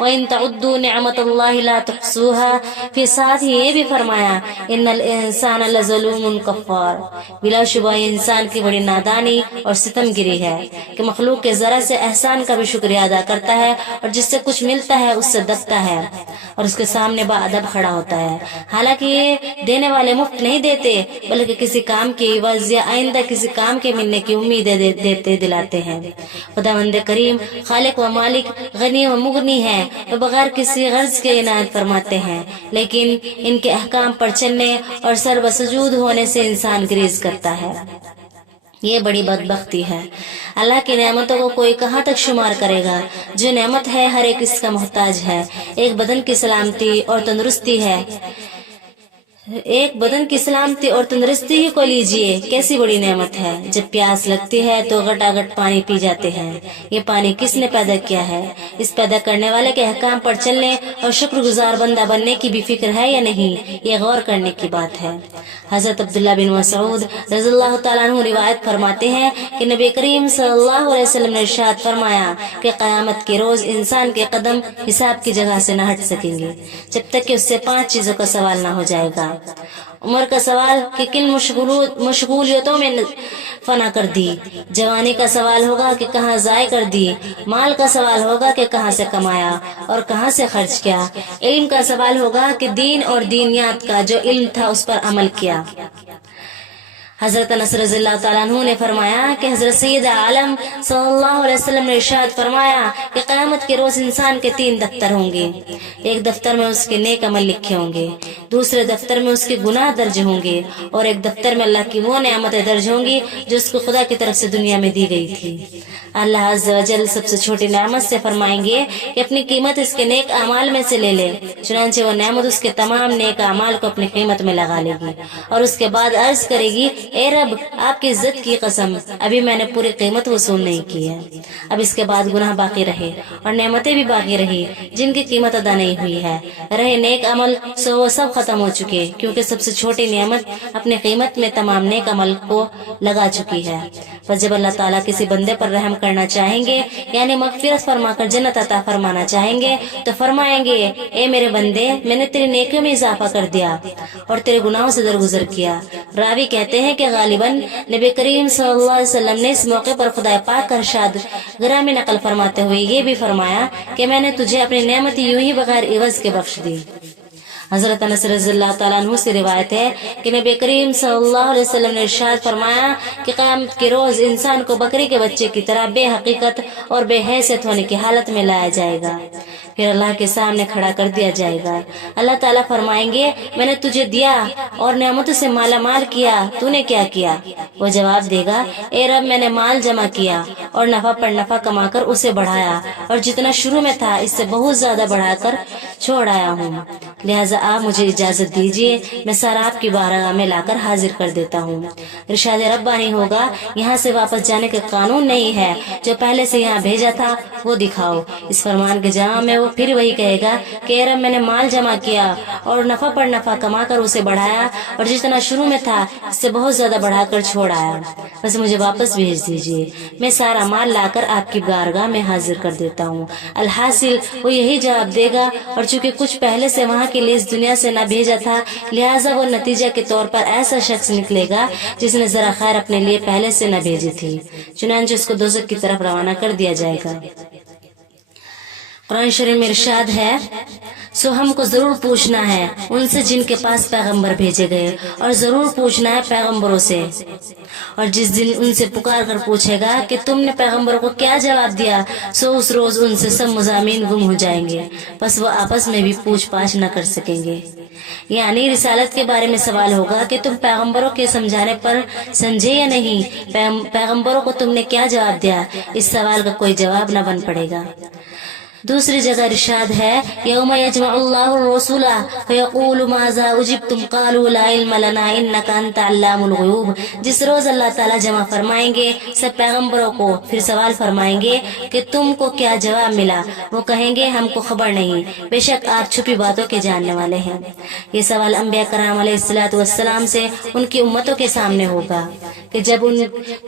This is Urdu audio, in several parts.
وَإِن تَعُدُّوا نِعْمَتَ اللَّهِ لَا تُحْصُوهَا، پھر ساتھ ہی یہ بھی فرمایا ان الانسان لظلوم کفار، بلا شبہ یہ انسان کی بڑی نادانی اور ستم گری ہے کہ مخلوق کے ذرا سے احسان کا بھی شکریہ ادا کرتا ہے اور جس سے کچھ ملتا ہے اس سے دبتا ہے اور اس کے سامنے باادب کھڑا ہوتا ہے، حالانکہ یہ دینے والے مفت نہیں دیتے بلکہ کسی کام کی عوض یا آئندہ کسی کام کے ملنے کی امید دیتے دلاتے ہیں۔ خداوند کریم خالق و مالک غنی و مغنی ہے، وہ بغیر کسی غرض کے عنایت فرماتے ہیں، لیکن ان کے احکام پر چلنے اور سر بسجود ہونے سے انسان گریز کرتا ہے۔ یہ بڑی بدبختی ہے۔ اللہ کی نعمتوں کو کوئی کہاں تک شمار کرے گا؟ جو نعمت ہے ہر ایک اس کا محتاج ہے۔ ایک بدن کی سلامتی اور تندرستی ہے، ایک بدن کی سلامتی اور تندرستی ہی کو لیجئے، کیسی بڑی نعمت ہے۔ جب پیاس لگتی ہے تو گٹاگٹ پانی پی جاتے ہیں۔ یہ پانی کس نے پیدا کیا ہے؟ اس پیدا کرنے والے کے احکام پر چلنے اور شکر گزار بندہ بننے کی بھی فکر ہے یا نہیں؟ یہ غور کرنے کی بات ہے۔ حضرت عبداللہ بن مسعود رضی اللہ تعالیٰ عنہ روایت فرماتے ہیں کہ نبی کریم صلی اللہ علیہ وسلم نے ارشاد فرمایا کہ قیامت کے روز انسان کے قدم حساب کی جگہ سے نہ ہٹ سکیں گے جب تک کہ اس سے 5 چیزوں کا سوال نہ ہو جائے گا۔ عمر کا سوال کہ کن مشغولیتوں میں فنا کر دی، جوانی کا سوال ہوگا کہ کہاں ضائع کر دی، مال کا سوال ہوگا کہ کہاں سے کمایا اور کہاں سے خرچ کیا، علم کا سوال ہوگا کہ دین اور دینیات کا جو علم تھا اس پر عمل کیا۔ حضرت انس رضی اللہ تعالیٰ عنہ نے فرمایا کہ حضرت سید عالم صلی اللہ علیہ وسلم نے ارشاد فرمایا کہ قیامت کے روز انسان کے 3 دفتر ہوں گے۔ ایک دفتر میں اس کے نیک عمل لکھے ہوں گے، دوسرے دفتر میں اس کے گناہ درج ہوں گے، اور ایک دفتر میں اللہ کی وہ نعمتیں درج ہوں گی جو اس کو خدا کی طرف سے دنیا میں دی گئی تھی۔ اللہ عز و جل سب سے چھوٹی نعمت سے فرمائیں گے کہ اپنی قیمت اس کے نیک اعمال میں سے لے لے، چنانچہ وہ نعمت اس کے تمام نیک اعمال کو اپنی قیمت میں لگا لے گی اور اس کے بعد عرض کرے گی، اے رب آپ کی عزت کی قسم، ابھی میں نے پوری قیمت وصول نہیں کی ہے۔ اب اس کے بعد گناہ باقی رہے اور نعمتیں بھی باقی رہی جن کی قیمت ادا نہیں ہوئی ہے، رہے نیک عمل سو وہ سب ختم ہو چکے، کیونکہ سب سے چھوٹی نعمت اپنی قیمت میں تمام نیک عمل کو لگا چکی ہے۔ پس جب اللہ تعالیٰ کسی بندے پر رحم کرنا چاہیں گے، یعنی مغفرت فرما کر جنت عطا فرمانا چاہیں گے، تو فرمائیں گے، اے میرے بندے، میں نے تیری نیکیوں میں اضافہ کر دیا اور تیرے گناہوں سے درگزر کیا۔ راوی کہتے ہیں کہ غالباً نبی کریم صلی اللہ علیہ وسلم نے اس موقع پر خدا پاک کا ارشاد گرامی نقل فرماتے ہوئے یہ بھی فرمایا کہ میں نے تجھے اپنی نعمت یوں ہی بغیر عوض کے بخش دی۔ حضرت انس رضی اللہ تعالیٰ عنہ سے روایت ہے کہ نبی کریم صلی اللہ علیہ وسلم نے ارشاد فرمایا کہ قیامت کے روز انسان کو بکری کے بچے کی طرح بے حقیقت اور بے حیثیت ہونے کی حالت میں لایا جائے گا، پھر اللہ کے سامنے کھڑا کر دیا جائے گا۔ اللہ تعالیٰ فرمائیں گے، میں نے تجھے دیا اور نعمتوں سے مالا مال کیا، تو نے کیا کیا؟ وہ جواب دے گا، اے رب میں نے مال جمع کیا اور نفع پر نفع کما کر اسے بڑھایا، اور جتنا شروع میں تھا اس سے بہت زیادہ بڑھا کر چھوڑ آیا ہوں، لہٰذا آپ مجھے اجازت دیجیے میں سارا آپ کی بارگاہ میں لا کر حاضر کر دیتا ہوں۔ ارشاد ربانی ہوگا، یہاں سے واپس جانے کے قانون نہیں ہے، جو پہلے سے یہاں بھیجا تھا وہ دکھاؤ۔ اس فرمان کے جواب میں وہ پھر وہی کہے گا کہ اے رب میں نے مال جمع کیا اور نفع پر نفع کما کر اسے بڑھایا، اور جتنا شروع میں تھا اس سے بہت زیادہ بڑھا کر چھوڑ آیا، بس مجھے واپس بھیج دیجیے، میں سارا مال لا کر آپ کی بارگاہ میں حاضر کر دیتا ہوں۔ الحاصل وہ یہی جواب دے گا، اور چونکہ کچھ پہلے سے وہاں کے لیے اس دنیا سے نہ بھیجا تھا، لہٰذا وہ نتیجہ کے طور پر ایسا شخص نکلے گا جس نے ذرا خیر اپنے لیے پہلے سے نہ بھیجی تھی، چنانچہ اس کو دوزخ کی طرف روانہ کر دیا جائے گا۔ قرآن شریف میں ارشاد ہے، سو ہم کو ضرور پوچھنا ہے ان سے جن کے پاس پیغمبر بھیجے گئے، اور ضرور پوچھنا ہے پیغمبروں سے، اور جس دن ان سے پکار کر پوچھے گا کہ تم نے پیغمبروں کو کیا جواب دیا، سو اس روز ان سے سب مضامین گم ہو جائیں گے، پس وہ آپس میں بھی پوچھ پاچھ نہ کر سکیں گے۔ یعنی رسالت کے بارے میں سوال ہوگا کہ تم پیغمبروں کے سمجھانے پر سمجھے یا نہیں، پیغمبروں کو تم نے کیا جواب دیا، اس سوال کا کوئی جواب نہ بن پڑے گا۔ دوسری جگہ ارشاد ہے، یوم یجمع اللہ الرسل فیقول ماذا اجبتم قالوا لا علم لنا انک انت علام الغیوب، جس روز اللہ تعالیٰ جمع فرمائیں گے سب پیغمبروں کو، پھر سوال فرمائیں گے کہ تم کو کیا جواب ملا، وہ کہیں گے ہم کو خبر نہیں، بے شک آپ چھپی باتوں کے جاننے والے ہیں۔ یہ سوال انبیاء کرام علیہ السلام سے ان کی امتوں کے سامنے ہوگا کہ جب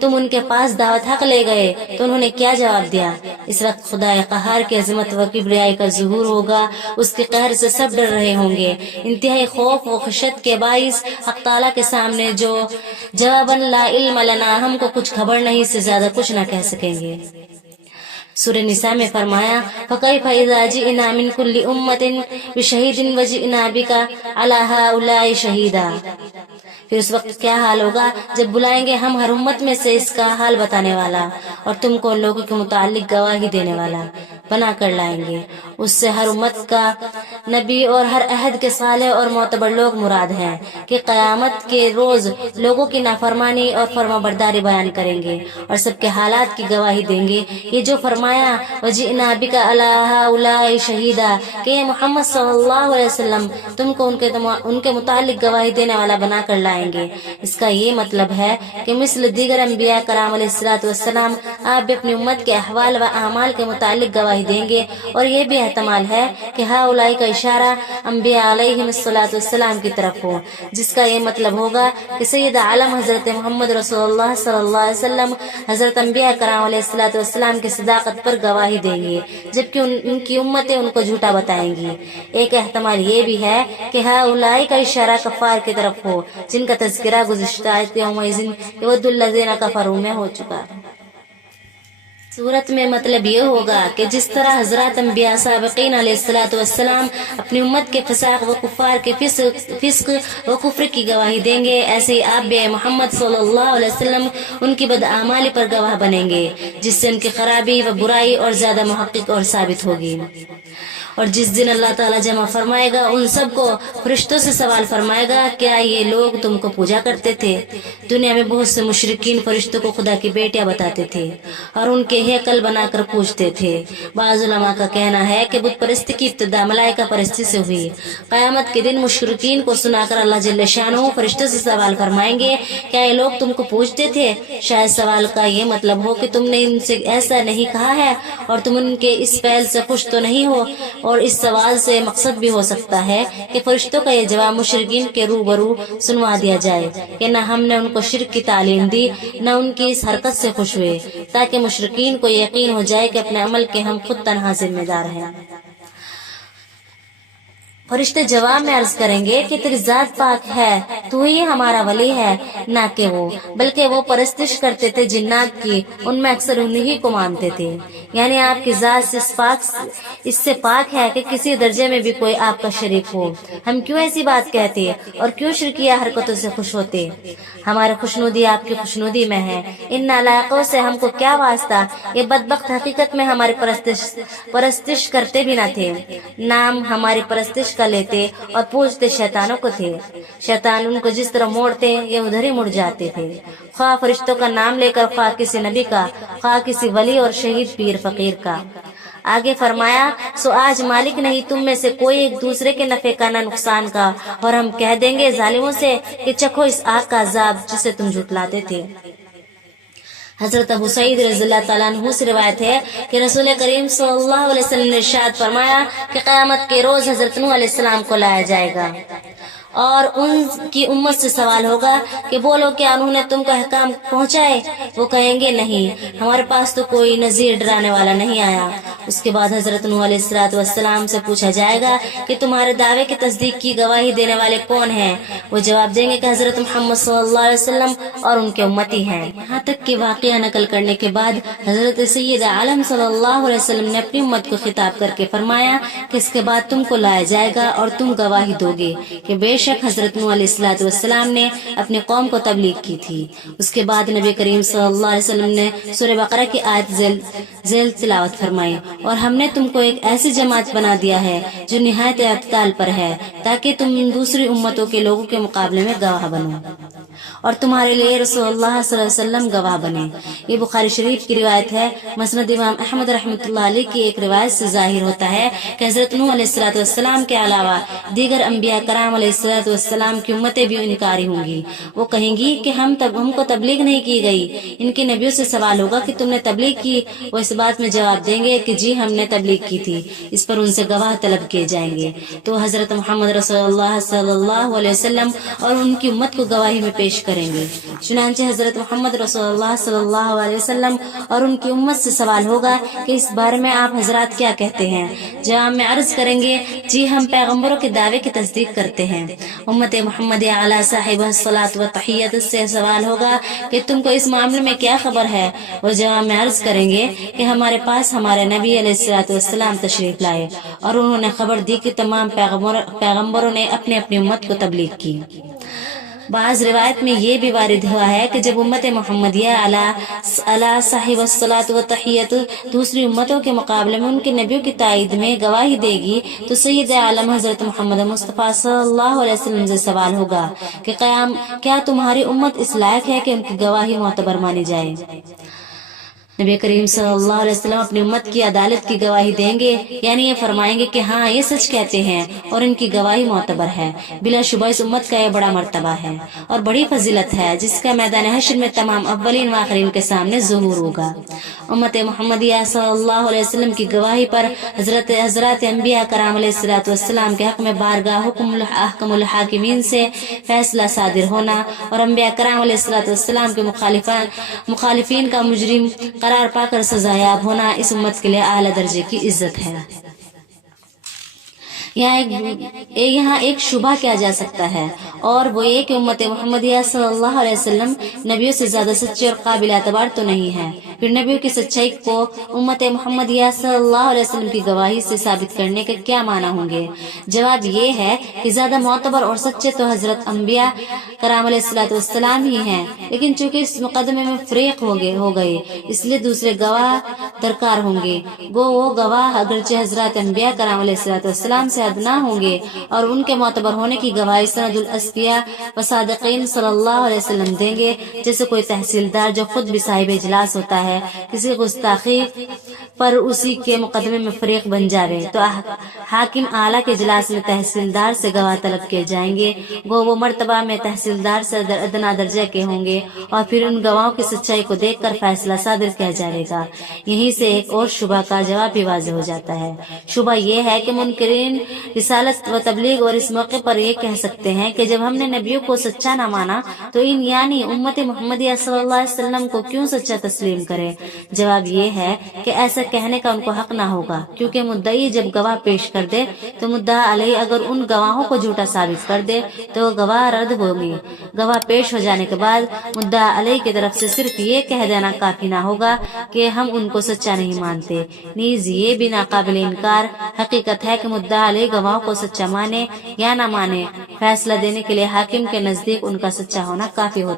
تم ان کے پاس دعوت حق لے گئے تو انہوں نے کیا جواب دیا۔ اس وقت خدا قہار کی عظمت عظمت و کبریائی کا ظہور ہوگا، اس کے قہر سے سب ڈر رہے ہوں گے۔ انتہائی خوف و خشیت کے باعث حق تعالیٰ کے سامنے جو جواباً لا علم لنا، ہم کو کچھ خبر نہیں سے زیادہ کچھ نہ کہہ سکیں گے۔ سورہ نساء میں فرمایا فَكَيْفَ إِذَا جِئْنَا مِنْ كُلِّ أُمَّةٍ بِشَهِيدٍ وَجِئْنَا بِكَ عَلَى هَؤُلَاءِ شَهِيدًا، پھر اس وقت کیا حال ہوگا جب بلائیں گے ہم ہر امت میں سے اس کا حال بتانے والا اور تم کو ان لوگوں کے متعلق گواہی دینے والا بنا کر لائیں گے۔ اس سے ہر امت کا نبی اور ہر عہد کے صالح اور معتبر لوگ مراد ہیں کہ قیامت کے روز لوگوں کی نافرمانی اور فرما برداری بیان کریں گے اور سب کے حالات کی گواہی دیں گے۔ یہ جو فرمایا وَجِئْنَا بِكَ عَلَىٰ هَٰؤُلَاءِ شَهِيدًا کہ محمد صلی اللہ علیہ وسلم تم کو ان کے متعلق گواہی دینے والا بنا کر لائیں گے، اس کا یہ مطلب ہے کہ مثل دیگر انبیاء کرام علیہ السلام آپ بھی اپنی امت کے احوال و اعمال کے متعلق گواہی دیں گے، اور یہ بھی احتمال ہے کہ ہؤلاء کا اشارہ انبیاء علیہ السلام کی طرف ہو، جس کا یہ مطلب ہوگا کہ سید عالم حضرت محمد رسول اللہ صلی اللہ علیہ وسلم حضرت انبیاء کرام علیہ السلام کی صداقت پر گواہی دیں گے، جبکہ ان کی امتیں ان کو جھوٹا بتائیں گی۔ ایک احتمال یہ بھی ہے کہ ہؤلاء کا اشارہ کفار کی طرف ہو، جن کا تذکرہ گزشتہ آیت یومئذ یود الذین کفروا میں ہو چکا۔ صورت میں مطلب یہ ہوگا کہ جس طرح حضرات انبیاء سابقین علیہ السلام اپنی امت کے فساق و کفار کے فسق و کفر کی گواہی دیں گے، ایسے ہی آپ بھی محمد صلی اللہ علیہ وسلم ان کی بدعمالی پر گواہ بنیں گے، جس سے ان کی خرابی و برائی اور زیادہ محقق اور ثابت ہوگی۔ اور جس دن اللہ تعالیٰ جمع فرمائے گا ان سب کو، فرشتوں سے سوال فرمائے گا کیا یہ لوگ تم کو پوجا کرتے تھے؟ دنیا میں بہت سے مشرکین فرشتوں کو خدا کی بیٹیاں بتاتے تھے اور ان کے ہیکل بنا کر پوجتے تھے۔ بعض علماء کا کہنا ہے کہ بت پرستی کی ابتدا ملائکہ پرستی سے ہوئی۔ قیامت کے دن مشرکین کو سنا کر اللہ جل شانہ فرشتوں سے سوال فرمائیں گے کیا یہ لوگ تم کو پوجتے تھے؟ شاید سوال کا یہ مطلب ہو کہ تم نے ان سے ایسا نہیں کہا ہے اور تم ان کے اس پہل سے خوش تو نہیں ہو، اور اس سوال سے مقصد بھی ہو سکتا ہے کہ فرشتوں کا یہ جواب مشرکین کے روبرو سنوا دیا جائے کہ نہ ہم نے ان کو شرک کی تعلیم دی نہ ان کی اس حرکت سے خوش ہوئے، تاکہ مشرکین کو یقین ہو جائے کہ اپنے عمل کے ہم خود تنہا ذمہ دار ہیں۔ فرشتے جواب میں عرض کریں گے کہ تیری ذات پاک ہے، تو ہی ہمارا ولی ہے، نہ کہ وہ، بلکہ وہ پرستش کرتے تھے جنات کی، ان میں اکثر انہی کو مانتے تھے۔ یعنی آپ کی ذات اس سے پاک ہے کہ کسی درجے میں بھی کوئی آپ کا شریک ہو۔ ہم کیوں ایسی بات کہتے اور کیوں شرکیہ حرکتوں سے خوش ہوتے؟ ہماری خوشنودی آپ کی خوشنودی میں ہے، ان نالائقوں سے ہم کو کیا واسطہ؟ یہ بدبخت حقیقت میں ہماری پرستش کرتے بھی نہ تھے، نام ہماری پرستش کا لیتے اور پوجتے شیطانوں کو تھے۔ شیطان ان کو جس طرح موڑتے یہ ادھر ہی مڑ جاتے تھے، خواہ فرشتوں کا نام لے کر، خواہ کسی نبی کا، خواہ کسی ولی اور شہید پیر فقیر کا۔ آگے فرمایا سو آج مالک نہیں تم میں سے کوئی ایک دوسرے کے نفع کا نہ نقصان کا، اور ہم کہہ دیں گے ظالموں سے کہ چکھو اس آگ کا عذاب جسے تم جھٹلاتے تھے۔ حضرت ابو سعید رضی اللہ تعالیٰ عنہ سے روایت ہے کہ رسول کریم صلی اللہ علیہ وسلم نے ارشاد فرمایا کہ قیامت کے روز حضرت نوح علیہ السلام کو لایا جائے گا اور ان کی امت سے سوال ہوگا کہ بولو کیا انہوں نے تم کو احکام پہنچائے؟ وہ کہیں گے نہیں، ہمارے پاس تو کوئی نذیر ڈرانے والا نہیں آیا۔ اس کے بعد حضرت نوح علیہ السلام سے پوچھا جائے گا کہ تمہارے دعوے کی تصدیق کی گواہی دینے والے کون ہیں؟ وہ جواب دیں گے کہ حضرت محمد صلی اللہ علیہ وسلم اور ان کے امتی ہیں۔ یہاں تک کہ واقعہ نقل کرنے کے بعد حضرت سید عالم صلی اللہ علیہ وسلم نے اپنی امت کو خطاب کر کے فرمایا کہ اس کے بعد تم کو لایا جائے گا اور تم گواہی دو گے کہ بے شک حضرت نوح علیہ السلام نے اپنی قوم کو تبلیغ کی تھی۔ اس کے بعد نبی کریم صلی اللہ علیہ وسلم نے سورہ بقرہ کی آیت ذیل تلاوت فرمائی، اور ہم نے تم کو ایک ایسی جماعت بنا دیا ہے جو نہایت اعتدال پر ہے، تاکہ تم دوسری امتوں کے لوگوں کے مقابلے میں گواہ بنو اور تمہارے لیے رسول اللہ صلی اللہ علیہ وسلم گواہ بنے۔ یہ بخاری شریف کی روایت ہے۔ مسند امام احمد رحمۃ اللہ علیہ کی ایک روایت سے ظاہر ہوتا ہے کہ حضرت نوح علیہ السلام کے علاوہ دیگر انبیاء کرام علیہ السلام کی امتیں بھی انکاری ہوں گی۔ وہ کہیں گی کہ ہم کو تبلیغ نہیں کی گئی۔ ان کے نبیوں سے سوال ہوگا کہ تم نے تبلیغ کی؟ وہ اس بات میں جواب دیں گے کہ جی ہم نے تبلیغ کی تھی۔ اس پر ان سے گواہ طلب کیے جائیں گے، تو حضرت محمد رسول اللہ صلی اللہ علیہ وسلم اور ان کی امت کو گواہی میں پیش پیش کریں گے۔ چنانچہ حضرت محمد رسول اللہ صلی اللہ علیہ وسلم اور ان کی امت سے سوال ہوگا کہ اس بارے میں آپ حضرات کیا کہتے ہیں؟ جواب میں عرض کریں گے، جی ہم پیغمبروں کے دعوے کی تصدیق کرتے ہیں۔ امت محمد اعلیٰ صاحب الصلاۃ و تحیت سے سوال ہوگا کہ تم کو اس معاملے میں کیا خبر ہے؟ وہ جواب میں عرض کریں گے کہ ہمارے پاس ہمارے نبی علیہ الصلوۃ والسلام تشریف لائے اور انہوں نے خبر دی کہ تمام پیغمبروں نے اپنی اپنی امت کو تبلیغ کی۔ بعض روایت میں یہ بھی وارد ہوا ہے کہ جب امت محمدیہ علی صاحب الصلاۃ و تحیت دوسری امتوں کے مقابلے میں ان کے نبیوں کی تائید میں گواہی دے گی تو سید عالم حضرت محمد مصطفیٰ صلی اللہ علیہ وسلم سے سوال ہوگا کہ کیا تمہاری امت اس لائق ہے کہ ان کی گواہی معتبر مانی جائے؟ نبی کریم صلی اللہ علیہ وسلم اپنی امت کی عدالت کی گواہی دیں گے، یعنی یہ فرمائیں گے کہ ہاں یہ سچ کہتے ہیں اور ان کی گواہی معتبر ہے۔ بلا شبہ اس امت کا یہ بڑا مرتبہ ہے اور بڑی فضیلت ہے جس کا میدان حشر میں تمام اولین و آخرین کے سامنے ظہور ہوگا۔ امت محمدیہ صلی اللہ علیہ وسلم کی گواہی پر حضرات انبیاء کرام علیہ الصلوۃ والسلام کے حق میں بارگاہ حکم الحاکمین سے فیصلہ صادر ہونا اور انبیاء کرام علیہ الصلوۃ والسلام کے مخالفین کا مجرم قرار پا کر سزایاب ہونا اس امت کے لیے اعلیٰ درجے کی عزت ہے۔ یہاں ایک شبہ کیا جا سکتا ہے اور وہ یہ کہ امت محمدیہ صلی اللہ علیہ وسلم نبیوں سے زیادہ سچے اور قابل اعتبار تو نہیں ہے، پھر نبیوں کی سچائی کو امت محمدیہ صلی اللہ علیہ وسلم کی گواہی سے ثابت کرنے کے کیا معنی ہوں گے؟ جواب یہ ہے کہ زیادہ معتبر اور سچے تو حضرت انبیاء کرام علیہ الصلوۃ والسلام ہی ہیں، لیکن چونکہ اس مقدمے میں فریق ہو گئے اس لیے دوسرے گواہ درکار ہوں گے۔ وہ گواہ اگرچہ حضرات انبیاء کرام علیہ الصلوۃ والسلام سے ادنا ہوں گے اور ان کے معتبر ہونے کی گواہی سند الاسفیاء و صادقین صلی اللہ علیہ وسلم دیں گے، جیسے کوئی تحصیلدار جو خود بھی صاحب اجلاس ہوتا ہے کسی گستاخی پر اسی کے مقدمے میں فریق بن جاوے تو حاکم اعلیٰ کے اجلاس میں تحصیلدار سے گواہ طلب کیے جائیں گے، وہ مرتبہ میں تحصیلدار سے ادنا درجہ کے ہوں گے اور پھر ان گواہوں کی سچائی کو دیکھ کر فیصلہ صادر کیا جائے گا۔ یہیں سے ایک اور شبہ کا جواب بھی واضح ہو جاتا ہے۔ شبہ یہ ہے کہ منکرین رسالت و تبلیغ اور اس موقع پر یہ کہہ سکتے ہیں کہ جب ہم نے نبیوں کو سچا نہ مانا تو ان یعنی امت محمدیہ صلی اللہ علیہ وسلم کو کیوں سچا تسلیم کرے؟ جواب یہ ہے کہ ایسا کہنے کا ان کو حق نہ ہوگا، کیونکہ مدعی جب گواہ پیش کر دے تو مدعا علیہ اگر ان گواہوں کو جھوٹا ثابت کر دے تو گواہ رد ہوگی۔ گواہ پیش ہو جانے کے بعد مدعا علیہ کی طرف سے صرف یہ کہہ دینا کافی نہ ہوگا کہ ہم ان کو سچا نہیں مانتے، نیز یہ بھی ناقابل انکار حقیقت ہے کہ مدعا علیہ گواہوں کو سچا مانے یا نہ مانے، فیصلہ دینے کے لیے حاکم کے نزدیک ان کا سچا ہونا کافی ہوتا ہے۔